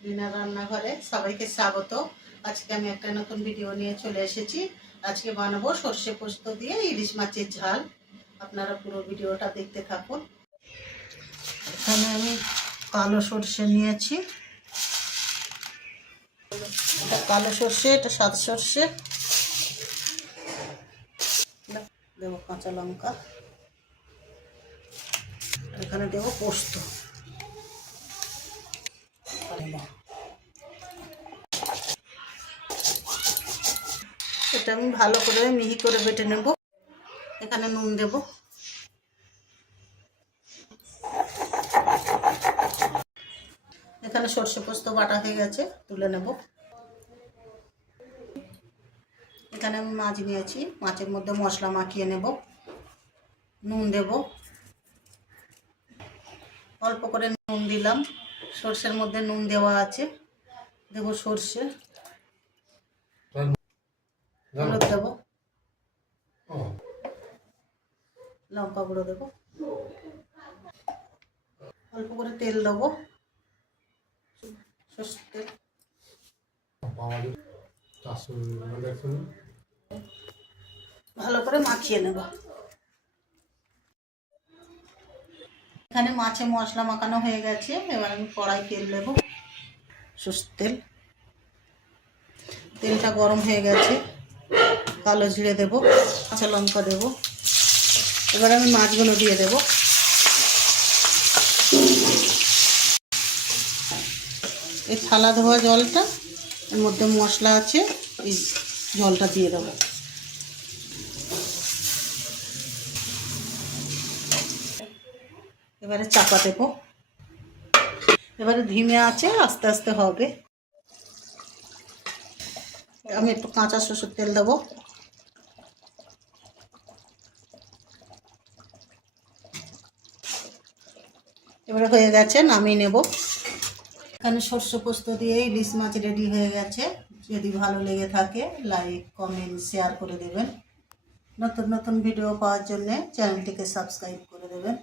রিনার রান্নাঘরে সবাইকে স্বাগত। আজকে আমি একটা নতুন ভিডিও নিয়ে চলে এসেছি। আজকে বানাবো সর্ষে পোস্ত দিয়ে ইলিশ মাছের ঝাল। আপনারা পুরো ভিডিওটা দেখতে থাকুন। এখানে আমি কালো সর্ষে নিয়েছি, এটা কালো সর্ষে, এটা সাদা সর্ষে। দেবো কাঁচা লঙ্কা, এখানে দেবো পোস্ত। এটা আমি ভালো করে মিহি করে বেটে নেব। এখানে নুন দেব, এখানে সর্ষে পোস্ত বাটা হয়ে গেছে, তুলে নেব। এখানে আমি মাছ নিয়েছি, মাছের মধ্যে মশলা মাখিয়ে নেব। নুন দেব, অল্প করে নুন দিলাম, সর্ষের মধ্যে নুন দেওয়া আছে। দেব সর্ষে, হলুদ দেব, লঙ্কা গুঁড়ো দেবো, অল্প করে তেল দেবো, সর্ষের তেল। ভালো করে মাখিয়ে নেব। এখানে মাছে মশলা মাখানো হয়ে গেছে। এবার আমি কড়াই তেল দেব, সর্ষের তেল। তেলটা গরম হয়ে গেছে, কালো জিরে দেব, কাঁচা লঙ্কা দেব। এবার আমি মাছগুলো দিয়ে দেব। এই থালা ধোয়া জলটা, এর মধ্যে মশলা আছে, এই জলটা দিয়ে দেবো। এবারে চাপা দেবো। এবারে ধিমে আছে, আস্তে আস্তে হবে। আমি একটু কাঁচা সরষের তেল দেবো। এবারে হয়ে গেছে, নামিয়ে নেব। এখানে সর্ষে পোস্ত দিয়ে ইলিশ মাছ রেডি হয়ে গেছে। যদি ভালো লেগে থাকে লাইক, কমেন্ট, শেয়ার করে দেবেন। নতুন নতুন ভিডিও পাওয়ার জন্যে চ্যানেলটিকে সাবস্ক্রাইব করে দেবেন।